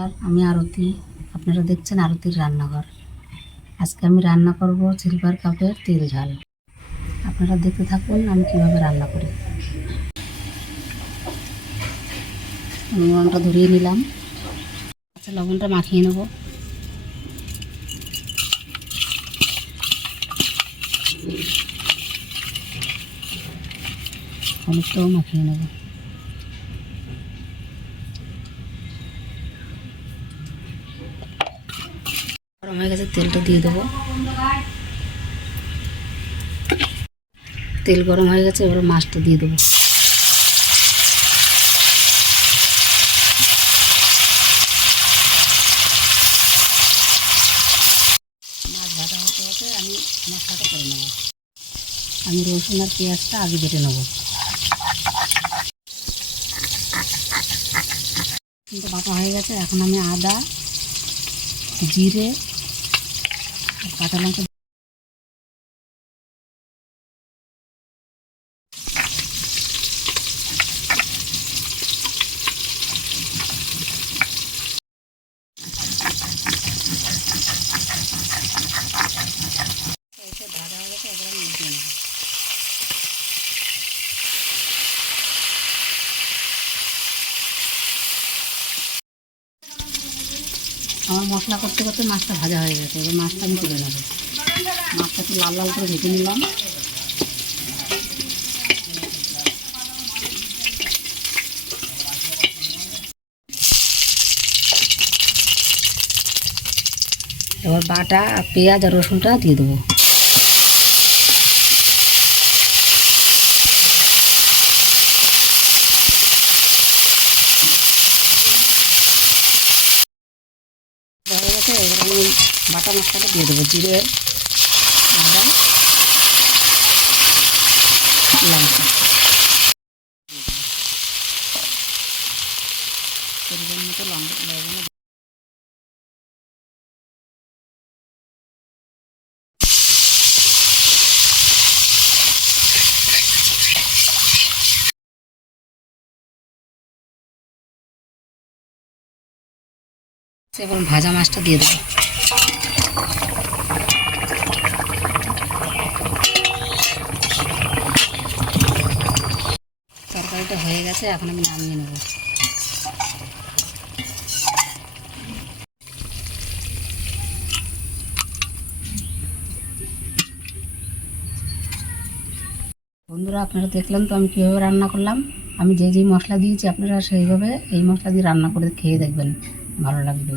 আর আমি আরতি, আপনারা দেখছেন আরতির রান্নাঘর। আজকে আমি রান্না করব সিলভার কাপের তেল ঝাল। আপনারা দেখতে থাকুন আমি কীভাবে রান্না করি। লবণটা ধরিয়ে নিলাম, আচ্ছা লবণটা মাখিয়ে নেব। হলুদটাও মাখিয়ে নেব। গরম হয়ে গেছে, তেলটা দিয়ে দেবো। তেল গরম হয়ে গেছে, এবারে মাছটা দিয়ে দেবো। মাছ ভাজা হতে হতে আমি মশলাটা করে নেব। আমি রসুন আর পেঁয়াজটা আগে বেটে নেব। কিন্তু বাটা হয়ে গেছে, এখন আমি আদা, জিরে আর কাঁচা লঙ্কা ভাজা হয়ে গেছে, এবার আমি দিয়ে নেব। আমার মশলা করতে করতে মাছটা ভাজা হয়ে গেছে, এবার মাছটা আমি তুলে নেব। মাছটা একটু লাল লাল করে ভেজে নিলাম। এবার বাটা পেঁয়াজ আর রসুনটা দিয়ে দেবো। হয়ে গেছে, এবার আমি বাটা মশলাটা দিয়ে দেবো। জিরে, আদা, লঙ্কা, পরিমাণ মতো লবণ। এবার ভাজা মাছটা দিয়ে দেবো। তরকারিটা হয়ে গেছে, এখন আমি নামিয়ে নেব। বন্ধুরা আপনারা দেখলেন তো আমি কীভাবে রান্না করলাম। আমি যেই মশলা দিয়েছি আপনারা সেইভাবে এই মশলা দিয়ে রান্না করে খেয়ে দেখবেন, ভালো লাগবে।